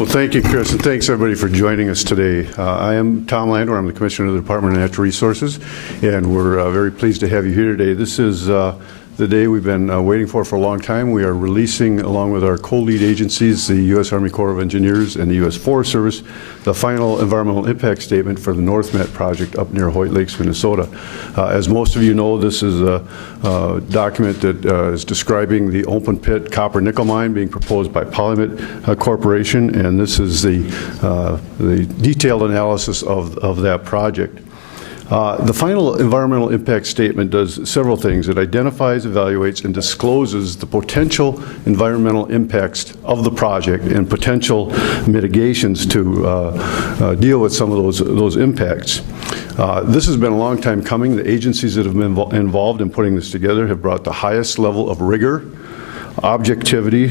Well, thank you, Chris, and thanks everybody for joining us today. I am Tom Landor. I'm the Commissioner of the Department of Natural Resources, and we're very pleased to have you here today. This is the day we've been waiting for a long time. We are releasing, along with our co-lead agencies, the U.S. Army Corps of Engineers and the U.S. Forest Service, the final environmental impact statement for the PolyMet project up near Hoyt Lakes, Minnesota. As most of you know, this is a document that is describing the open pit copper nickel mine being proposed by PolyMet Corporation, and this is the detailed analysis of that project. The final environmental impact statement does several things. It identifies, evaluates, and discloses the potential environmental impacts of the project and potential mitigations to deal with some of those impacts. This has been a long time coming. The agencies that have been involved in putting this together have brought the highest level of rigor, objectivity,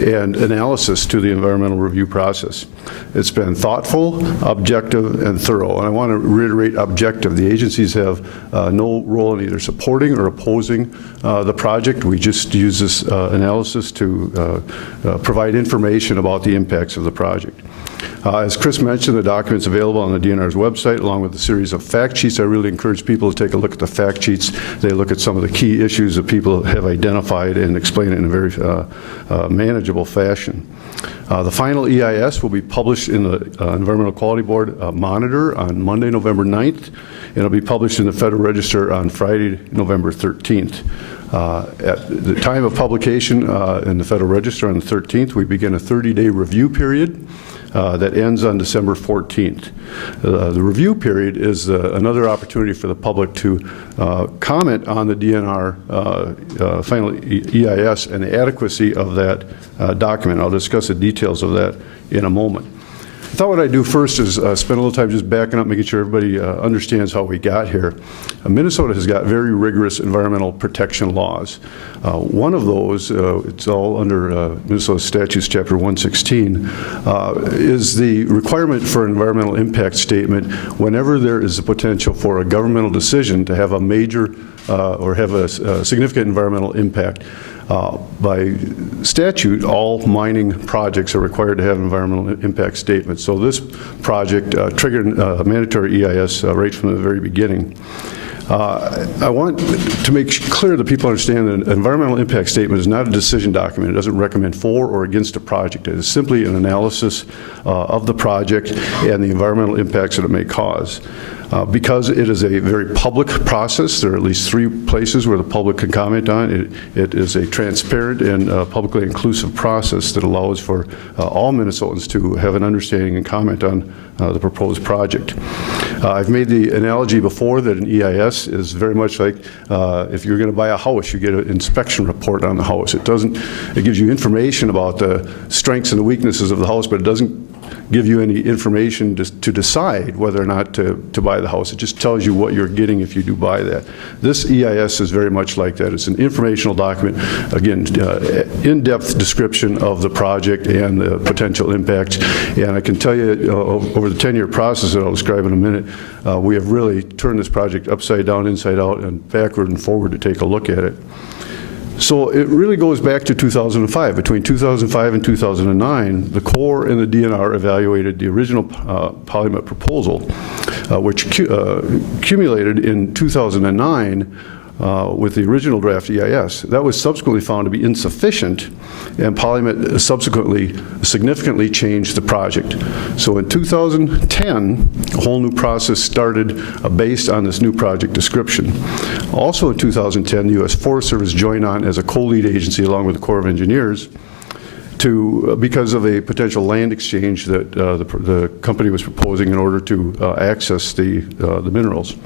and analysis to the environmental review process. It's been thoughtful, objective, and thorough. And I want to reiterate objective. The agencies have no role in either supporting or opposing the project. We just use this analysis to provide information about the impacts of the project. As Chris mentioned, the document's available on the DNR's website along with a series of fact sheets. I really encourage people to take a look at the fact sheets. They look at some of the key issues that people have identified and explain it in a very manageable fashion. The final EIS will be published in the Environmental Quality Board Monitor on Monday, November 9th, and it'll be published in the Federal Register on Friday, November 13th. At the time of publication in the Federal Register on the 13th, we begin a 30-day review period that ends on December 14th. The review period is another opportunity for the public to comment on the DNR final EIS and the adequacy of that document. I'll discuss the details of that in a moment. I thought what I'd do first is spend a little time just backing up, making sure everybody understands how we got here. Minnesota has got very rigorous environmental protection laws. One of those, it's all under Minnesota Statutes Chapter 116, is the requirement for an environmental impact statement whenever there is a potential for a governmental decision to have a major or have a significant environmental impact. By statute, all mining projects are required to have environmental impact statements. So this project triggered a mandatory EIS right from the very beginning. I want to make clear that people understand that an environmental impact statement is not a decision document. It doesn't recommend for or against a project. It is simply an analysis of the project and the environmental impacts that it may cause. Because it is a very public process, there are at least 3 places where the public can comment on it. It is a transparent and publicly inclusive process that allows for all Minnesotans to have an understanding and comment on the proposed project. I've made the analogy before that an EIS is very much like if you're going to buy a house, you get an inspection report on the house. It gives you information about the strengths and the weaknesses of the house, but it doesn't give you any information to decide whether or not to buy the house. It just tells you what you're getting if you do buy that. This EIS is very much like that. It's an informational document, again, in-depth description of the project and the potential impacts. And I can tell you over the 10-year process that I'll describe in a minute, we have really turned this project upside down, inside out, and backward and forward to take a look at it. So it really goes back to 2005. Between 2005 and 2009, the Corps and the DNR evaluated the original PolyMet proposal, which accumulated in 2009 with the original draft EIS. That was subsequently found to be insufficient, and PolyMet subsequently significantly changed the project. So in 2010, a whole new process started based on this new project description. Also in 2010, the U.S. Forest Service joined on as a co-lead agency along with the Corps of Engineers because of a potential land exchange that the company was proposing in order to access the minerals.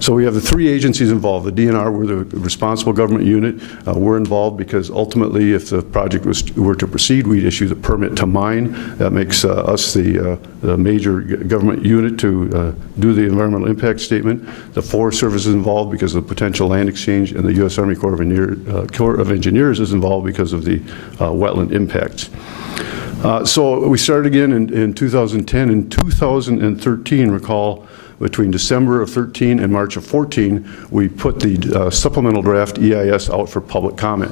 So we have the 3 agencies involved. The DNR, we're the responsible government unit. We're involved because ultimately if the project were to proceed, we'd issue the permit to mine. That makes us the major government unit to do the environmental impact statement. The Forest Service is involved because of the potential land exchange, and the U.S. Army Corps of Engineers is involved because of the wetland impacts. So we started again in 2010. In 2013, recall, between December of 13 and March of 14, we put the supplemental draft EIS out for public comment.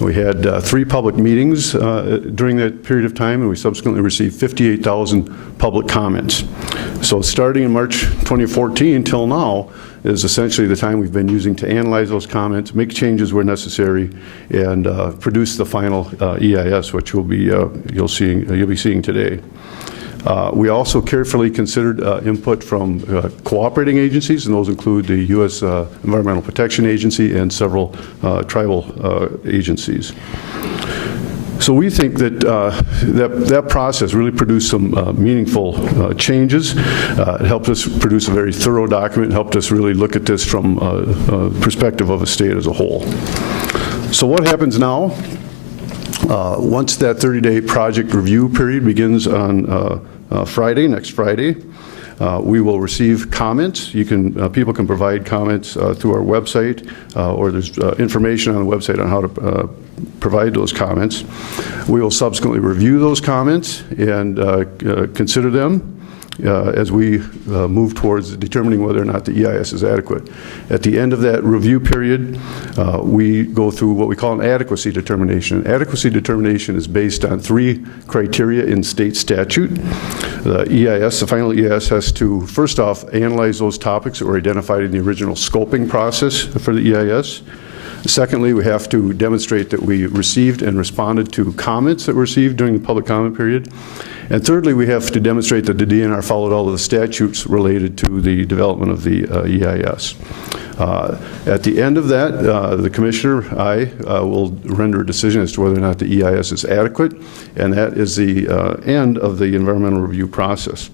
We had 3 public meetings during that period of time, and we subsequently received 58,000 public comments. So starting in March 2014 till now is essentially the time we've been using to analyze those comments, make changes where necessary, and produce the final EIS, which you'll be seeing today. We also carefully considered input from cooperating agencies, and those include the U.S. Environmental Protection Agency and several tribal agencies. So we think that that process really produced some meaningful changes. It helped us produce a very thorough document, helped us really look at this from a perspective of a state as a whole. So what happens now? Once that 30-day project review period begins on Friday, next Friday, we will receive comments. People can provide comments through our website, or there's information on the website on how to provide those comments. We will subsequently review those comments and consider them as we move towards determining whether or not the EIS is adequate. At the end of that review period, we go through what we call an adequacy determination. An adequacy determination is based on 3 criteria in state statute. The EIS, the final EIS, has to, first off, analyze those topics that were identified in the original scoping process for the EIS. Secondly, we have to demonstrate that we received and responded to comments that were received during the public comment period. And thirdly, we have to demonstrate that the DNR followed all of the statutes related to the development of the EIS. At the end of that, the Commissioner, I, will render a decision as to whether or not the EIS is adequate, and that is the end of the environmental review process.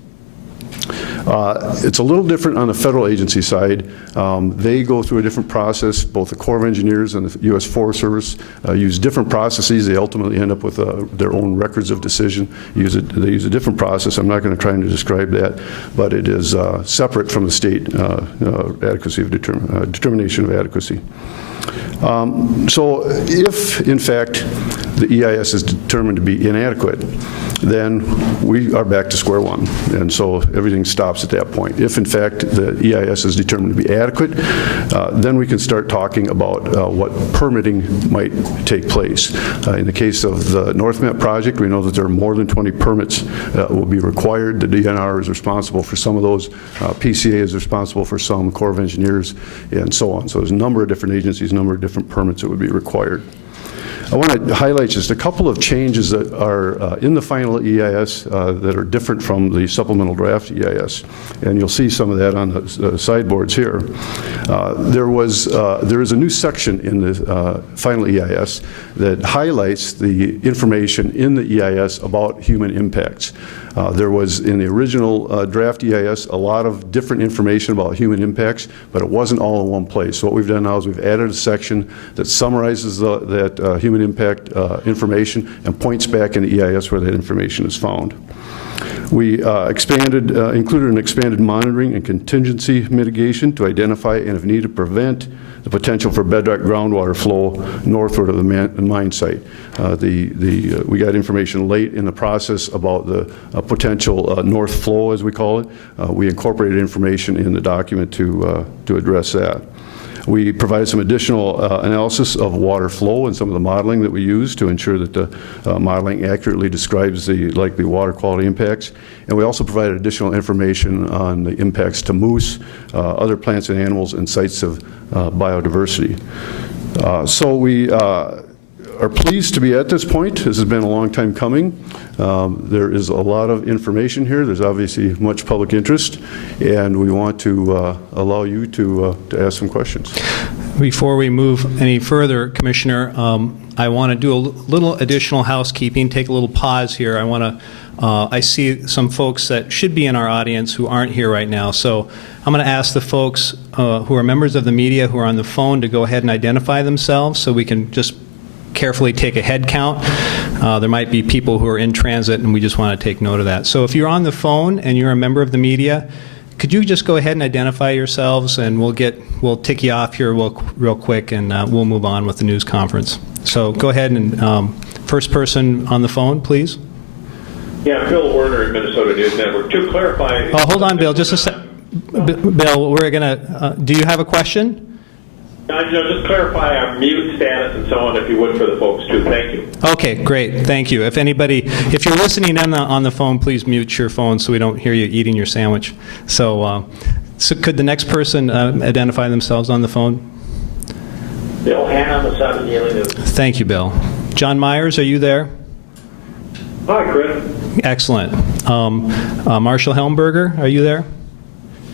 It's a little different on the federal agency side. They go through a different process. Both the Corps of Engineers and the U.S. Forest Service use different processes. They ultimately end up with their own records of decision. They use a different process. I'm not going to try to describe that, but it is separate from the state adequacy of determination of adequacy. So if, in fact, the EIS is determined to be inadequate, then we are back to square one. And so everything stops at that point. If, in fact, the EIS is determined to be adequate, then we can start talking about what permitting might take place. In the case of the NorthMet project, we know that there are more than 20 permits that will be required. The DNR is responsible for some of those. PCA is responsible for some, Corps of Engineers, and so on. So there's a number of different agencies, a number of different permits that would be required. I want to highlight just a couple of changes that are in the final EIS that are different from the supplemental draft EIS, and you'll see some of that on the sideboards here. There is a new section in the final EIS that highlights the information in the EIS about human impacts. There was, in the original draft EIS, a lot of different information about human impacts, but it wasn't all in one place. So what we've done now is we've added a section that summarizes that human impact information and points back in the EIS where that information is found. We included an expanded monitoring and contingency mitigation to identify and, if needed, prevent the potential for bedrock groundwater flow northward of the mine site. We got information late in the process about the potential north flow, as we call it. We incorporated information in the document to address that. We provided some additional analysis of water flow and some of the modeling that we use to ensure that the modeling accurately describes the likely water quality impacts. And we also provided additional information on the impacts to moose, other plants and animals, and sites of biodiversity. So we are pleased to be at this point. This has been a long time coming. There is a lot of information here. There's obviously much public interest, and we want to allow you to ask some questions. Before we move any further, Commissioner, I want to do a little additional housekeeping, take a little pause here. I see some folks that should be in our audience who aren't here right now. So I'm going to ask the folks who are members of the media who are on the phone to go ahead and identify themselves so we can just carefully take a head count. There might be people who are in transit, and we just want to take note of that. So if you're on the phone and you're a member of the media, could you just go ahead and identify yourselves, and we'll tick you off here real quick, and we'll move on with the news conference. So go ahead and first person on the phone, please. Yeah, Bill Werner at Minnesota News Network. To clarify... hold on, Bill. Just Bill, we're going to, do you have a question? Just clarify our mute status and so on, if you would, for the folks too. Thank you. Okay, great. Thank you. If you're listening in on the phone, please mute your phone so we don't hear you eating your sandwich. So could the next person identify themselves on the phone? Bill Hanna, the 7 Daily News. Thank you, Bill. John Myers, are you there? Hi, Chris. Excellent. Marshall Helmberger, are you there?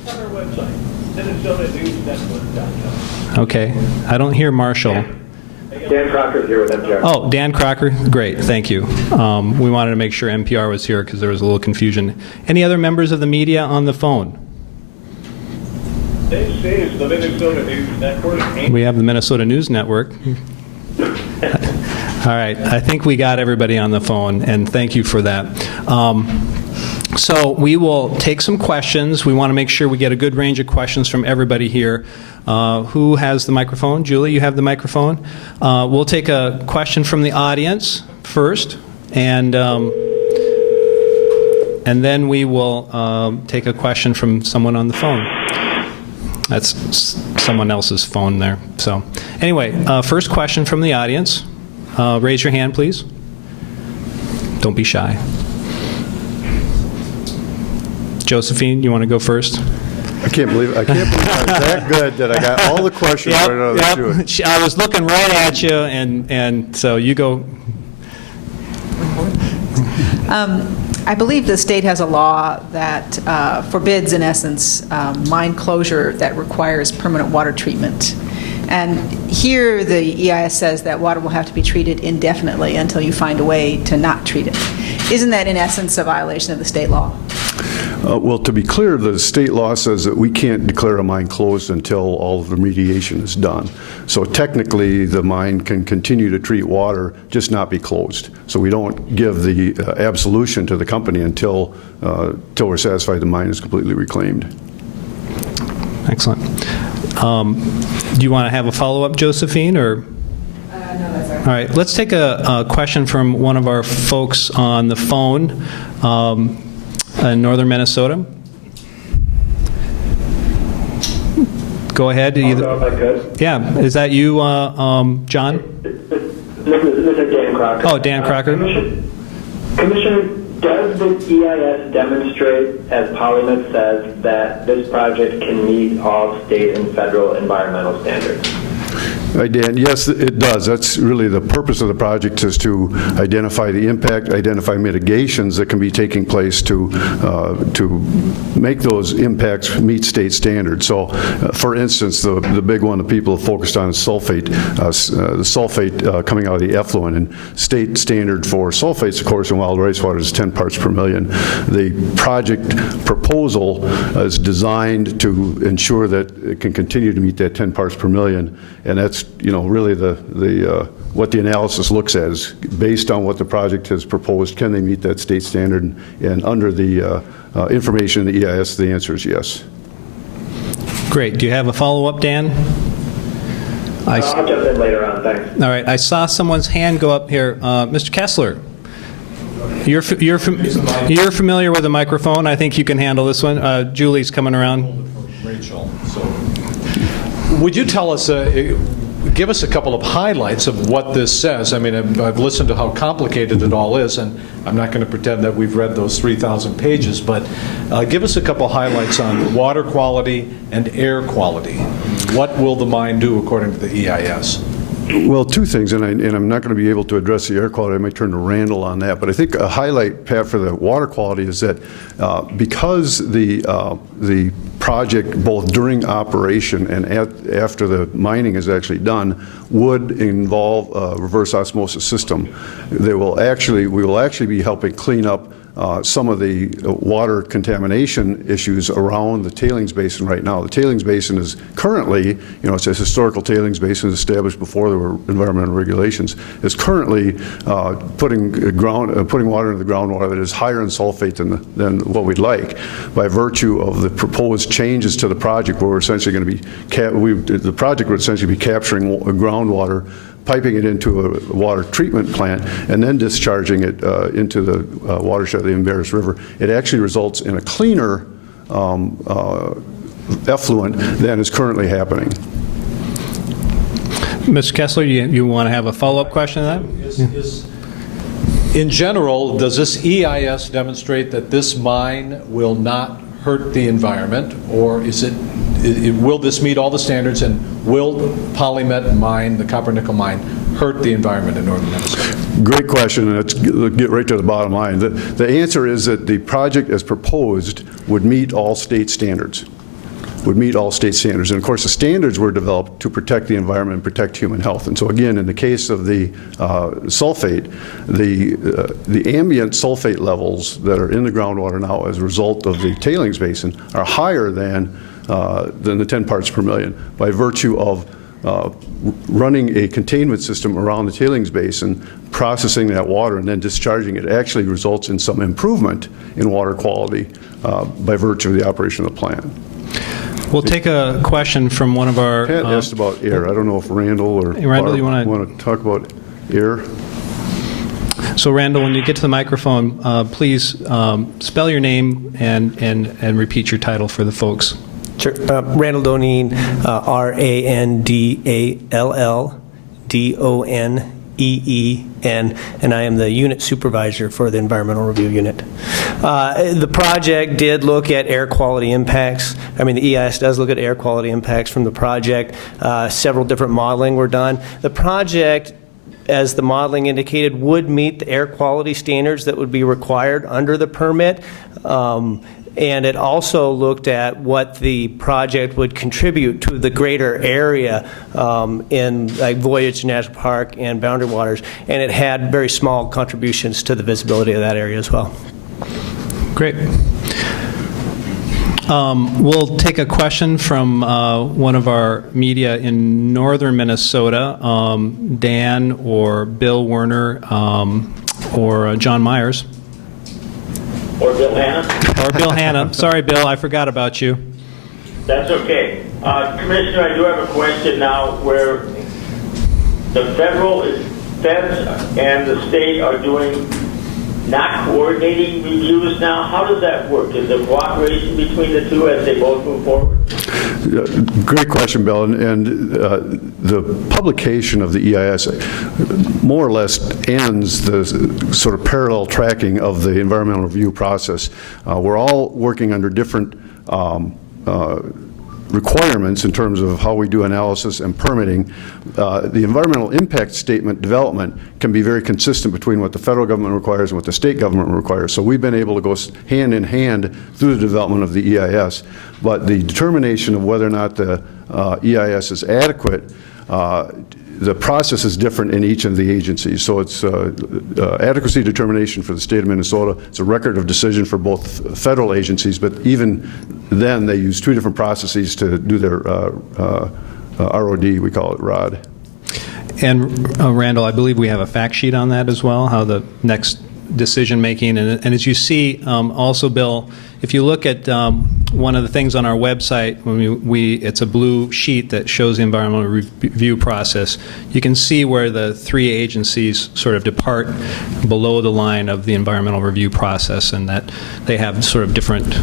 On our website, MinnesotaNewsNetwork.com. Okay. I don't hear Marshall. Dan Crocker's here with NPR. Oh, Dan Crocker? Great, thank you. We wanted to make sure NPR was here because there was a little confusion. Any other members of the media on the phone? This is the Minnesota News Network. We have the Minnesota News Network. All right, I think we got everybody on the phone, and thank you for that. So we will take some questions. We want to make sure we get a good range of questions from everybody here. Who has the microphone? Julie, you have the microphone. We'll take a question from the audience first, and then we will take a question from someone on the phone. That's someone else's phone there. So anyway, first question from the audience. Raise your hand, please. Don't be shy. Josephine, you want to go first? I can't believe I was that good that I got all the questions right out of the chute. I was looking right at you, and so you go. I believe the state has a law that forbids, in essence, mine closure that requires permanent water treatment. And here the EIS says that water will have to be treated indefinitely until you find a way to not treat it. Isn't that, in essence, a violation of the state law? Well, to be clear, the state law says that we can't declare a mine closed until all of the remediation is done. So technically, the mine can continue to treat water, just not be closed. So we don't give the absolution to the company until we're satisfied the mine is completely reclaimed. Excellent. Do you want to have a follow-up, Josephine, or? No, that's all right. All right, let's take a question from one of our folks on the phone in northern Minnesota. Go ahead. I'll go if I could. Yeah, is that you, John? This is Dan Crocker. Oh, Dan Crocker. Commissioner, does the EIS demonstrate, as PolyMet says, that this project can meet all state and federal environmental standards? Hi, Dan. Yes, it does. That's really the purpose of the project, is to identify the impact, identify mitigations that can be taking place to make those impacts meet state standards. So, for instance, the big one that people have focused on is sulfate. The sulfate coming out of the effluent, and state standard for sulfates, of course, in wild rice water is 10 parts per million. The project proposal is designed to ensure that it can continue to meet that 10 parts per million, and that's really what the analysis looks at is based on what the project has proposed. Can they meet that state standard? And under the information in the EIS, the answer is yes. Great. Do you have a follow-up, Dan? I'll jump in later on. Thanks. All right. I saw someone's hand go up here. Mr. Kessler, you're familiar with the microphone. I think you can handle this one. Julie's coming around. Rachel. Would you tell us, give us a couple of highlights of what this says? I mean, I've listened to how complicated it all is, and I'm not going to pretend that we've read those 3,000 pages, but give us a couple of highlights on water quality and air quality. What will the mine do according to the EIS? Well, two things, and I'm not going to be able to address the air quality. I might turn to Randall on that. But I think a highlight, Pat, for the water quality is that because the project, both during operation and after the mining is actually done, would involve a reverse osmosis system. We will actually be helping clean up some of the water contamination issues around the tailings basin right now. The tailings basin is currently, it's a historical tailings basin established before there were environmental regulations, is currently putting water into the groundwater that is higher in sulfate than what we'd like. By virtue of the proposed changes to the project, where we're essentially going to be, the project would essentially be capturing groundwater, piping it into a water treatment plant, and then discharging it into the watershed of the Embarrass River. It actually results in a cleaner effluent than is currently happening. Mr. Kessler, you want to have a follow-up question to that? In general, does this EIS demonstrate that this mine will not hurt the environment, or is will this meet all the standards, and will PolyMet mine, the copper nickel mine, hurt the environment in northern Minnesota? Great question, and let's get right to the bottom line. The answer is that the project as proposed would meet all state standards. Would meet all state standards. And of course, the standards were developed to protect the environment and protect human health. And so again, in the case of the sulfate, the ambient sulfate levels that are in the groundwater now as a result of the tailings basin are higher than the 10 parts per million by virtue of running a containment system around the tailings basin, processing that water, and then discharging it actually results in some improvement in water quality by virtue of the operation of the plant. We'll take a question from one of our... Pat asked about air. I don't know if Randall or Randall, you want to talk about air? So Randall, when you get to the microphone, please spell your name and repeat your title for the folks. Sure. Randall Doneen, RANDALLDONEEN, and I am the unit supervisor for the Environmental Review Unit. The project did look at air quality impacts. I mean, the EIS does look at air quality impacts from the project. Several different modeling were done. The project, as the modeling indicated, would meet the air quality standards that would be required under the permit. And it also looked at what the project would contribute to the greater area in like Voyage National Park and Boundary Waters, and it had very small contributions to the visibility of that area as well. Great. We'll take a question from one of our media in northern Minnesota, Dan or Bill Werner or John Myers. Or Bill Hanna? Or Bill Hanna. Sorry, Bill, I forgot about you. That's okay. Commissioner, I do have a question now where the feds and the state are doing not coordinating reviews now. How does that work? Is there cooperation between the two as they both move forward? Great question, Bill. And the publication of the EIS more or less ends the sort of parallel tracking of the environmental review process. We're all working under different requirements in terms of how we do analysis and permitting. The environmental impact statement development can be very consistent between what the federal government requires and what the state government requires. So we've been able to go hand in hand through the development of the EIS. But the determination of whether or not the EIS is adequate, the process is different in each of the agencies. So it's adequacy determination for the state of Minnesota. It's a record of decision for both federal agencies, but even then they use two different processes to do their ROD, we call it ROD. And Randall, I believe we have a fact sheet on that as well, how the next decision making. And as you see, also, Bill, if you look at one of the things on our website, when it's a blue sheet that shows the environmental review process, you can see where the three agencies sort of depart below the line of the environmental review process, and that they have sort of different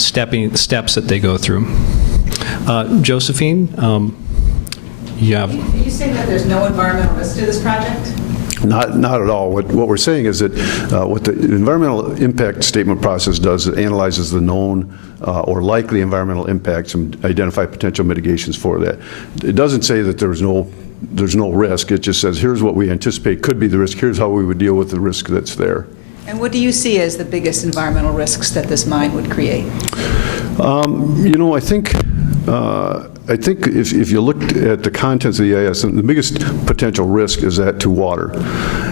steps that they go through. Josephine, you have... Are you saying that there's no environmental risk to this project? Not at all. What we're saying is that what the environmental impact statement process does, it analyzes the known or likely environmental impacts and identify potential mitigations for that. It doesn't say that there's no risk. It just says here's what we anticipate could be the risk. Here's how we would deal with the risk that's there. And what do you see as the biggest environmental risks that this mine would create? You know, I think if you looked at the contents of the EIS, the biggest potential risk is that to water.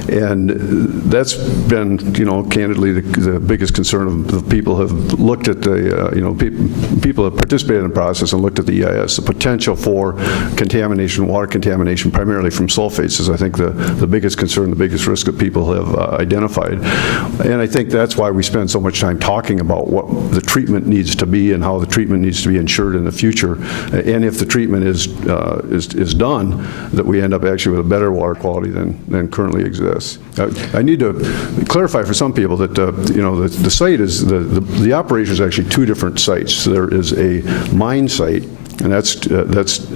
And that's been, you know, candidly the biggest concern of the people have looked at the, people have participated in the process and looked at the EIS. The potential for contamination, water contamination, primarily from sulfates, is I think the biggest concern, the biggest risk that people have identified. And I think that's why we spend so much time talking about what the treatment needs to be and how the treatment needs to be ensured in the future, and and if the treatment is done, that we end up actually with a better water quality than currently exists. I need to clarify for some people that the site is the operation is actually two different sites. So there is a mine site, and that's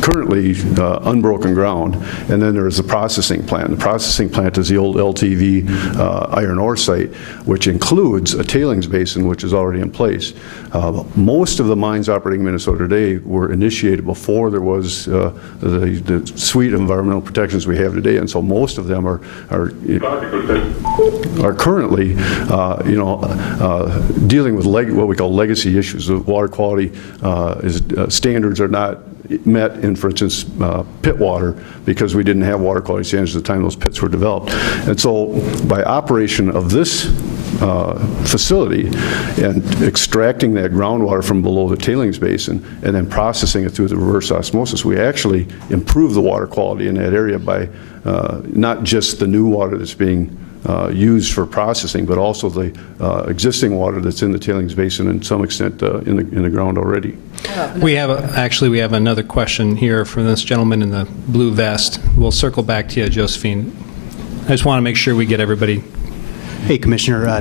currently unbroken ground, and then there is the processing plant. The processing plant is the old LTV iron ore site, which includes a tailings basin, which is already in place. Most of the mines operating in Minnesota today were initiated before there was the suite of environmental protections we have today, and so most of them are currently, dealing with what we call legacy issues. The water quality standards are not met in, for instance, pit water, because we didn't have water quality standards at the time those pits were developed. And so by operation of this facility and extracting that groundwater from below the tailings basin and then processing it through the reverse osmosis, we actually improve the water quality in that area by not just the new water that's being used for processing, but also the existing water that's in the tailings basin and to some extent in the ground already. We have another question here from this gentleman in the blue vest. We'll circle back to you, Josephine. I just want to make sure we get everybody. Hey, Commissioner,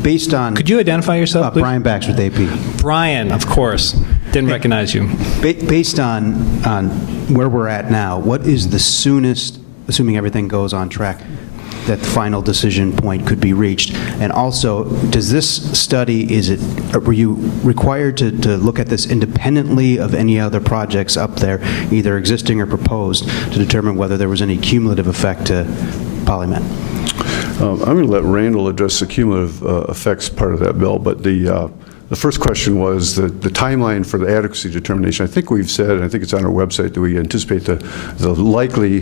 based on... Could you identify yourself, please? Brian Baxter with AP. Brian, of course. Didn't recognize you. Based on where we're at now, what is the soonest, assuming everything goes on track, that the final decision point could be reached? And also, does this study, were you required to look at this independently of any other projects up there, either existing or proposed, to determine whether there was any cumulative effect to PolyMet? I'm going to let Randall address the cumulative effects part of that bill, but the first question was the timeline for the adequacy determination. I think we've said, and I think it's on our website, that we anticipate the likely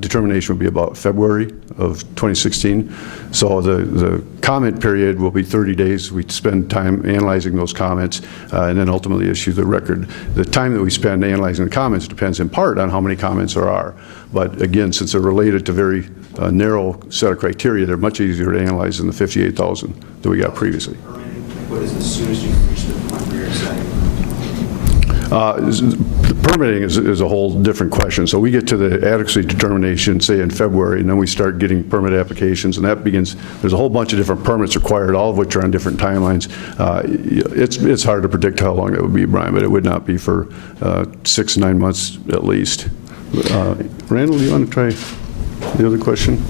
determination will be about February of 2016. So the comment period will be 30 days. We spend time analyzing those comments and then ultimately issue the record. The time that we spend analyzing the comments depends in part on how many comments there are. But again, since they're related to very narrow set of criteria, they're much easier to analyze than the 58,000 that we got previously. What is the soonest you can reach the point where you're saying? The permitting is a whole different question. So we get to the adequacy determination, say in February, and then we start getting permit applications, and that begins, there's a whole bunch of different permits required, all of which are on different timelines. It's hard to predict how long that would be, Brian, but it would not be for 6 to 9 months at least. Randall, do you want to try the other question?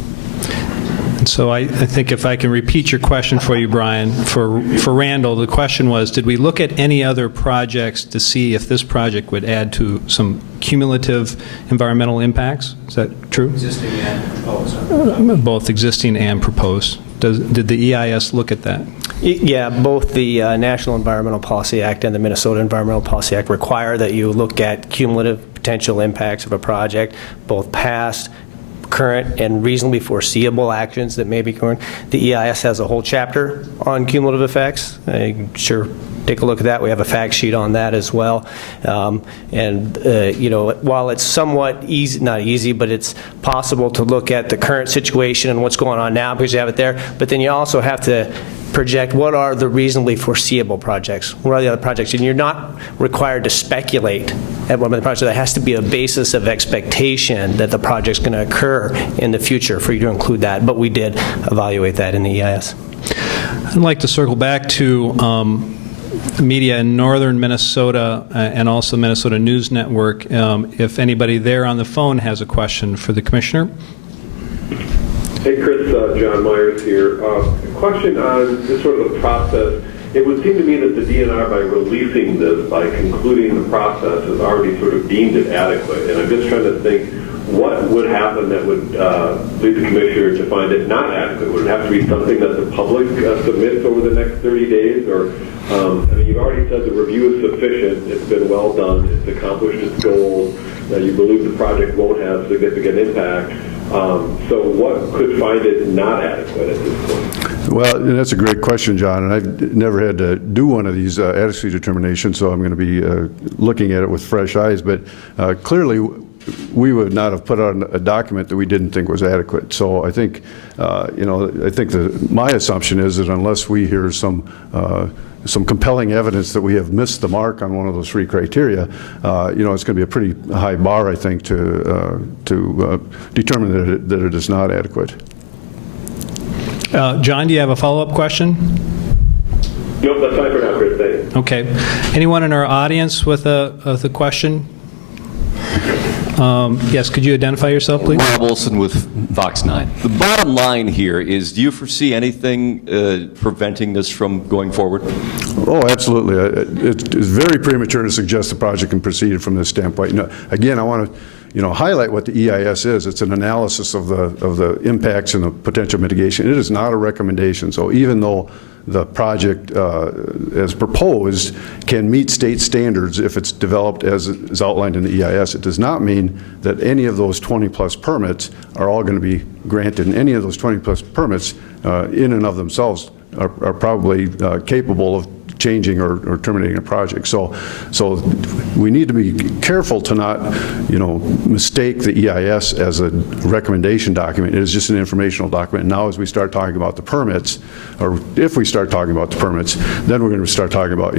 So I think if I can repeat your question for you, Brian, for Randall, the question was, did we look at any other projects to see if this project would add to some cumulative environmental impacts? Is that true? Existing and proposed. Both existing and proposed. Did the EIS look at that? Yeah, both the National Environmental Policy Act and the Minnesota Environmental Policy Act require that you look at cumulative potential impacts of a project, both past, current, and reasonably foreseeable actions that may be current. The EIS has a whole chapter on cumulative effects. Sure, take a look at that. We have a fact sheet on that as well. While it's somewhat easy, not easy, but it's possible to look at the current situation and what's going on now because you have it there, but then you also have to project what are the reasonably foreseeable projects, what are the other projects, and you're not required to speculate at one of the projects. There has to be a basis of expectation that the project's going to occur in the future for you to include that, but we did evaluate that in the EIS. I'd like to circle back to media in northern Minnesota and also Minnesota News Network. If anybody there on the phone has a question for the Commissioner. Hey, Chris, John Myers here. Question on this sort of the process. It would seem to me that the DNR, by releasing this, by concluding the process, has already sort of deemed it adequate. And I'm just trying to think what would happen that would lead the Commissioner to find it not adequate. Would it have to be something that the public submits over the next 30 days? Or, you've already said the review is sufficient. It's been well done. It's accomplished its goals. You believe the project won't have significant impact. So what could find it not adequate at this point? Well, that's a great question, John, and I've never had to do one of these adequacy determinations, so I'm going to be looking at it with fresh eyes. But clearly, we would not have put on a document that we didn't think was adequate. So I think, my assumption is that unless we hear some some compelling evidence that we have missed the mark on one of those 3 criteria, you know, it's going to be a pretty high bar, I think, to determine that it is not adequate. John, do you have a follow-up question? Nope, that's fine for now, Chris. Thanks. Okay. Anyone in our audience with a question? Yes, could you identify yourself, please? Rob Olson with Fox 9. The bottom line here is, do you foresee anything preventing this from going forward? Oh, absolutely. It's very premature to suggest the project can proceed from this standpoint. You know, again, I want to highlight what the EIS is. It's an analysis of the impacts and the potential mitigation. It is not a recommendation. So even though the project, as proposed, can meet state standards if it's developed as is outlined in the EIS, it does not mean that any of those 20-plus permits are all going to be granted. And any of those 20-plus permits, in and of themselves, are probably capable of changing or terminating a project. So we need to be careful to not, mistake the EIS as a recommendation document. It is just an informational document. Now, as we start talking about the permits, or if we start talking about the permits, then we're going to start talking about,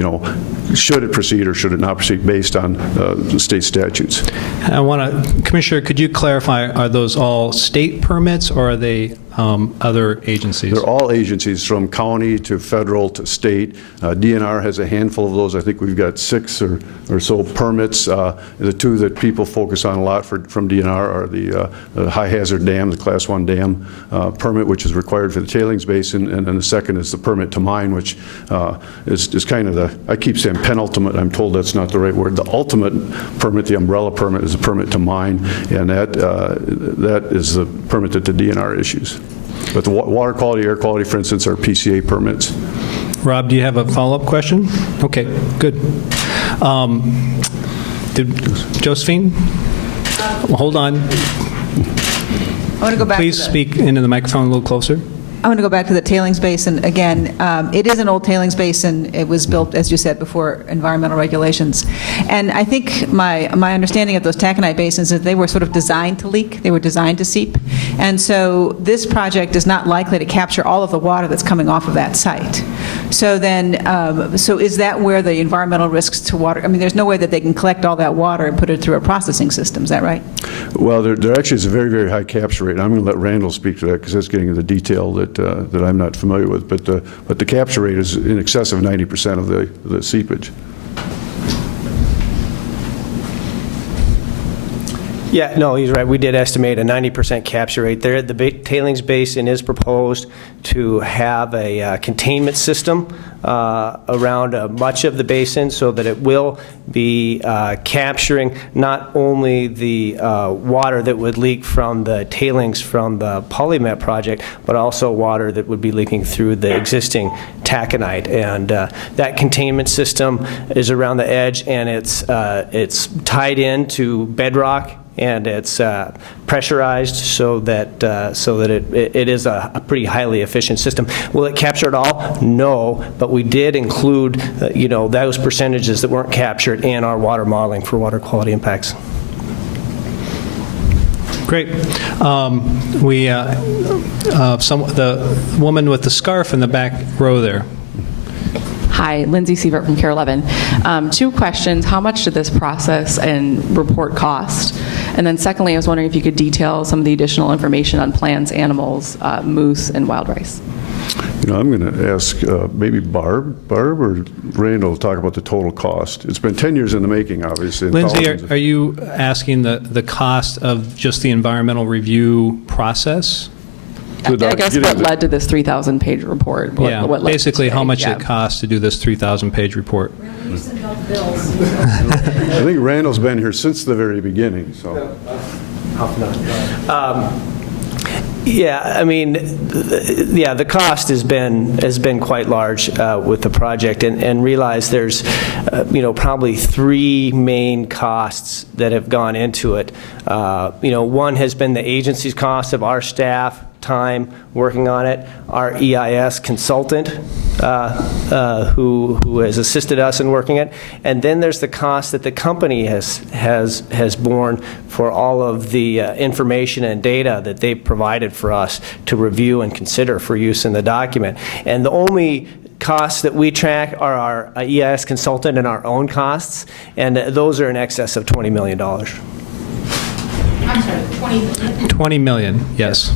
should it proceed or should it not proceed based on the state statutes. Commissioner, could you clarify, are those all state permits or are they other agencies? They're all agencies, from county to federal to state. DNR has a handful of those. I think we've got 6 or so permits. The 2 that people focus on a lot from DNR are the high hazard dam, the class 1 dam permit, which is required for the tailings basin, and then the second is the permit to mine, which is kind of I keep saying penultimate. I'm told that's not the right word. The ultimate permit, the umbrella permit, is the permit to mine, and that is the permit that the DNR issues. But the water quality, air quality, for instance, are PCA permits. Rob, do you have a follow-up question? Okay, good. Josephine? Well, hold on. I want to go back. Please speak into the microphone a little closer. I want to go back to the tailings basin again. It is an old tailings basin. It was built, as you said, before environmental regulations. And I think my understanding of those taconite basins is they were sort of designed to leak. They were designed to seep. And so this project is not likely to capture all of the water that's coming off of that site. So then, so is that where the environmental risks to water, I mean, there's no way that they can collect all that water and put it through a processing system, is that right? Well, there actually is a very, very high capture rate. I'm going to let Randall speak to that because that's getting into the detail that I'm not familiar with. But the capture rate is in excess of 90% of the seepage. Yeah, no, he's right. We did estimate a 90% capture rate there. The tailings basin is proposed to have a containment system around much of the basin so that it will be capturing not only the water that would leak from the tailings from the PolyMet project, but also water that would be leaking through the existing taconite. And that containment system is around the edge, and it's tied into bedrock, and it's pressurized so that it is a pretty highly efficient system. Will it capture it all? No, but we did include those percentages that weren't captured in our water modeling for water quality impacts. Great. The woman with the scarf in the back row there. Hi, Lindsay Sievert from Care 11. 2 questions. How much did this process and report cost? And then secondly, I was wondering if you could detail some of the additional information on plants, animals, moose, and wild rice. I'm going to ask maybe Barb or Randall to talk about the total cost. It's been 10 years in the making, obviously. Lindsay, are you asking the cost of just the environmental review process? I guess what led to this 3,000-page report. What basically how much it costs to do this 3,000-page report. I think Randall's been here since the very beginning. So. Yeah, I mean, the cost has been quite large with the project, and realize there's, probably 3 main costs that have gone into it. One has been the agency's cost of our staff time working on it, our EIS consultant who has assisted us in working it, and then there's the cost that the company has borne for all of the information and data that they've provided for us to review and consider for use in the document. And the only costs that we track are our EIS consultant and our own costs, and those are in excess of $20 million. I'm sorry, 20 million? 20 million, yes.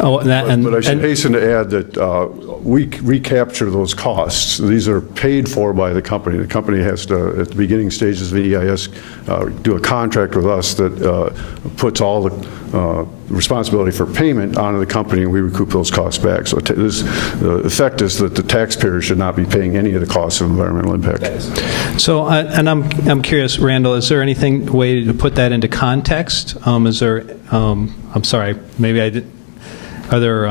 Oh, But I should hasten to add that we recapture those costs. These are paid for by the company. The company has to, at the beginning stages of the EIS, do a contract with us that puts all the responsibility for payment onto the company, and we recoup those costs back. So the effect is that the taxpayer should not be paying any of the costs of environmental impact. So, and I'm curious, Randall, is there anything way to put that into context? Is there? I'm sorry, maybe I did. Are there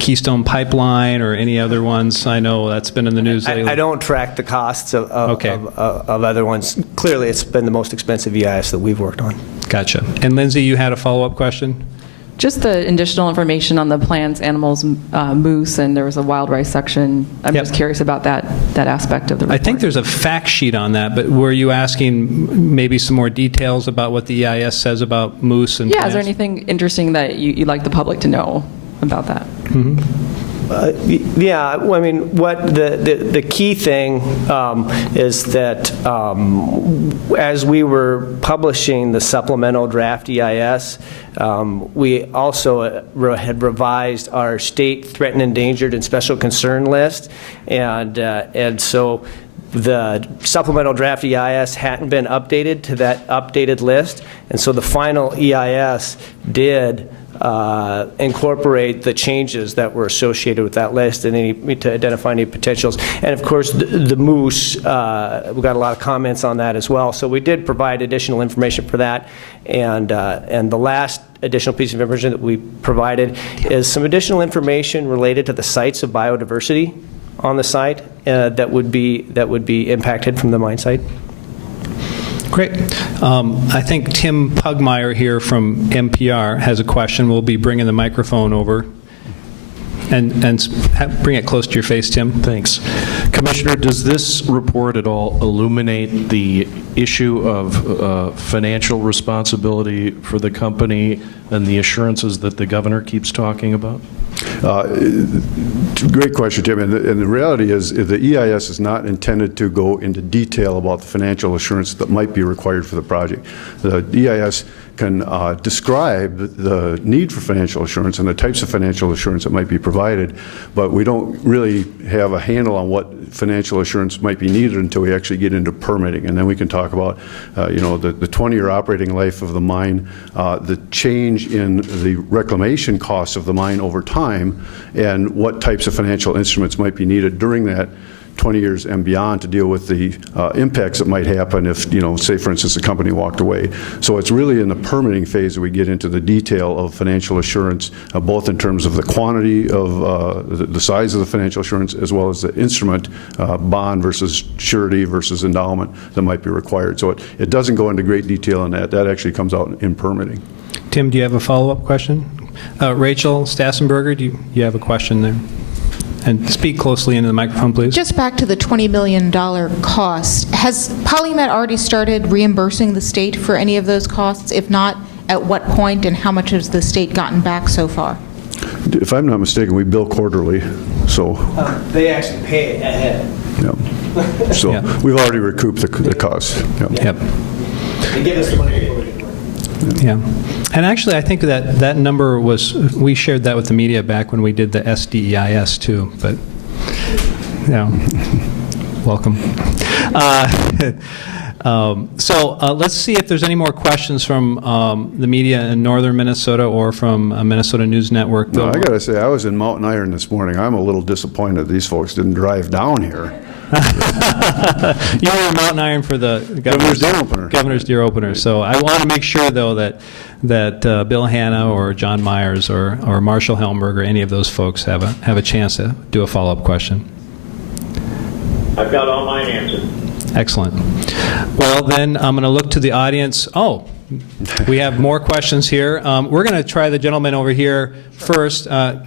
Keystone Pipeline or any other ones? I know that's been in the news lately. I don't track the costs of other ones. Clearly, it's been the most expensive EIS that we've worked on. Gotcha. And Lindsay, you had a follow-up question? Just the additional information on the plants, animals, moose, and there was a wild rice section. I'm just curious about that aspect of the report. I think there's a fact sheet on that, but were you asking maybe some more details about what the EIS says about moose and plants? Is there anything interesting that you'd like the public to know about that? Yeah, well, I mean, what the key thing is that as we were publishing the supplemental draft EIS, we also had revised our state threatened, endangered, and special concern list, and so the supplemental draft EIS hadn't been updated to that updated list, and so the final EIS did incorporate the changes that were associated with that list and to identify any potentials. And of course, the moose, we got a lot of comments on that as well. So we did provide additional information for that. And the last additional piece of information that we provided is some additional information related to the sites of biodiversity on the site that would be impacted from the mine site. Great. I think Tim Pugmire here from NPR has a question. We'll be bringing the microphone over. And bring it close to your face, Tim. Thanks. Commissioner, does this report at all illuminate the issue of financial responsibility for the company and the assurances that the governor keeps talking about? Great question, Tim. And the reality is the EIS is not intended to go into detail about the financial assurance that might be required for the project. The EIS can describe the need for financial assurance and the types of financial assurance that might be provided, but we don't really have a handle on what financial assurance might be needed until we actually get into permitting. And then we can talk about, the 20-year operating life of the mine, the change in the reclamation costs of the mine over time, and what types of financial instruments might be needed during that 20 years and beyond to deal with the impacts that might happen if, say, for instance, the company walked away. So it's really in the permitting phase that we get into the detail of financial assurance, both in terms of the quantity of the size of the financial assurance as well as the instrument, bond versus surety versus endowment that might be required. So it doesn't go into great detail on that. That actually comes out in permitting. Tim, do you have a follow-up question? Rachel Stassenberger, do you have a question there? And speak closely into the microphone, please. Just back to the $20 million cost. Has PolyMet already started reimbursing the state for any of those costs? If not, at what point, and how much has the state gotten back so far? If I'm not mistaken, we bill quarterly, so. They actually pay it ahead. Yeah. So we've already recouped the costs. Yep. They give us the money. Yeah. And actually, I think that number was, we shared that with the media back when we did the SDEIS too, but, welcome. So let's see if there's any more questions from the media in northern Minnesota or from Minnesota News Network. No, I got to say, I was in Mountain Iron this morning. I'm a little disappointed these folks didn't drive down here. You were in Mountain Iron for the Governor's Deer Opener. So I want to make sure, though, that Bill Hanna or John Myers or Marshall Helmberg or any of those folks have a chance to do a follow-up question. I've got all mine answered. Excellent. Well, then I'm going to look to the audience. Oh, we have more questions here. We're going to try the gentleman over here first.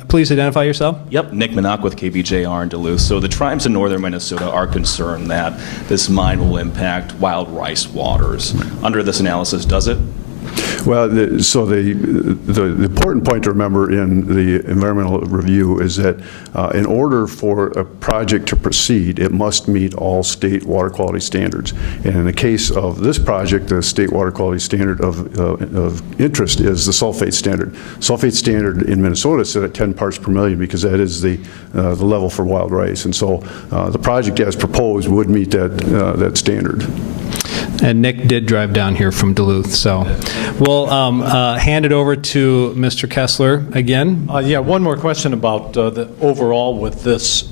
Please identify yourself. Yep, Nick Minock with KBJR in Duluth. So the tribes in northern Minnesota are concerned that this mine will impact wild rice waters. Under this analysis, does it? Well, the important point to remember in the environmental review is that in order for a project to proceed, it must meet all state water quality standards. And in the case of this project, the state water quality standard of interest is the sulfate standard. Sulfate standard in Minnesota is set at 10 parts per million because that is the level for wild rice. And so the project as proposed would meet that standard. And Nick did drive down here from Duluth, so we'll hand it over to Mr. Kessler again. Yeah, one more question about the overall with this.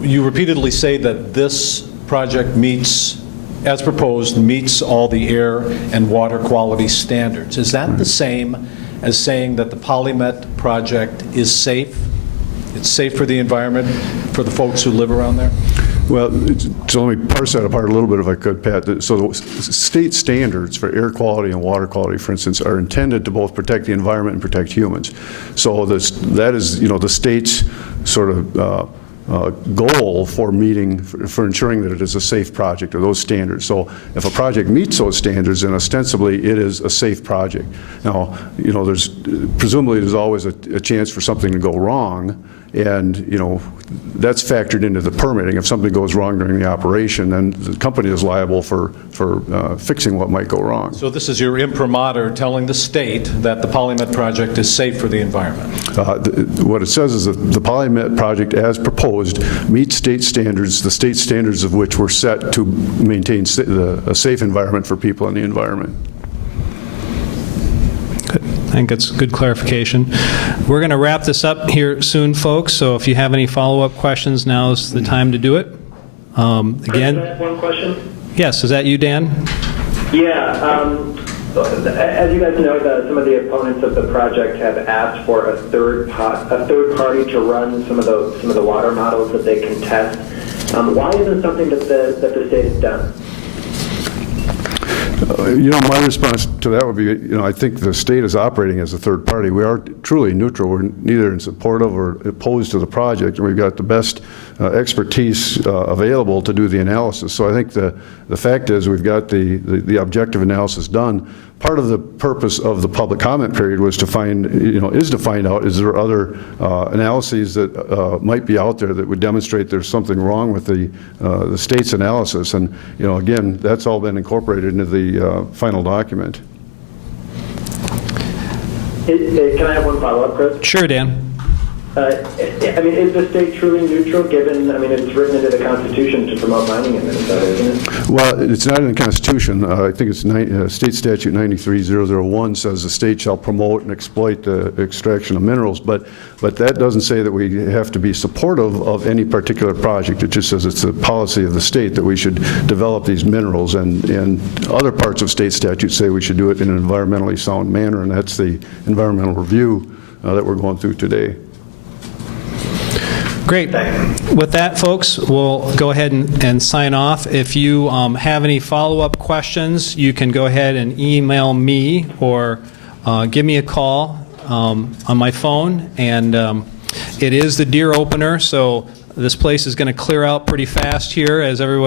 You repeatedly say that this project meets, as proposed, meets all the air and water quality standards. Is that the same as saying that the PolyMet project is safe? It's safe for the environment, for the folks who live around there? Well, so let me parse that apart a little bit if I could, Pat. So the state standards for air quality and water quality, for instance, are intended to both protect the environment and protect humans. So that is, the state's sort of goal for ensuring that it is a safe project, or those standards. So if a project meets those standards, then ostensibly it is a safe project. Now, presumably there's always a chance for something to go wrong, and that's factored into the permitting. If something goes wrong during the operation, then the company is liable for fixing what might go wrong. So this is your imprimatur telling the state that the PolyMet project is safe for the environment? What it says is that the PolyMet project, as proposed, meets state standards, the state standards of which were set to maintain a safe environment for people and the environment. I think that's good clarification. We're going to wrap this up here soon, folks, so if you have any follow-up questions, now's the time to do it. Again, can I ask one question? Yes, is that you, Dan? Yeah. As you guys know, some of the opponents of the project have asked for a third party to run some of the water models that they can test. Why isn't something that the state has done? My response to that would be, I think the state is operating as a third party. We are truly neutral. We're neither in support of or opposed to the project, and we've got the best expertise available to do the analysis. So I think the fact is we've got the objective analysis done. Part of the purpose of the public comment period was to find out, is there other analyses that might be out there that would demonstrate there's something wrong with the state's analysis. And, again, that's all been incorporated into the final document. Can I have one follow-up, Chris? Sure, Dan. Is the state truly neutral given, it's written into the Constitution to promote mining in Minnesota, isn't it? Well, it's not in the Constitution. I think it's State Statute 93001 says the state shall promote and exploit the extraction of minerals, but that doesn't say that we have to be supportive of any particular project. It just says it's the policy of the state that we should develop these minerals, and other parts of state statutes say we should do it in an environmentally sound manner, and that's the environmental review that we're going through today. Great. With that, folks, we'll go ahead and sign off. If you have any follow-up questions, you can go ahead and email me or give me a call on my phone. And it is the deer opener, so this place is going to clear out pretty fast here as everybody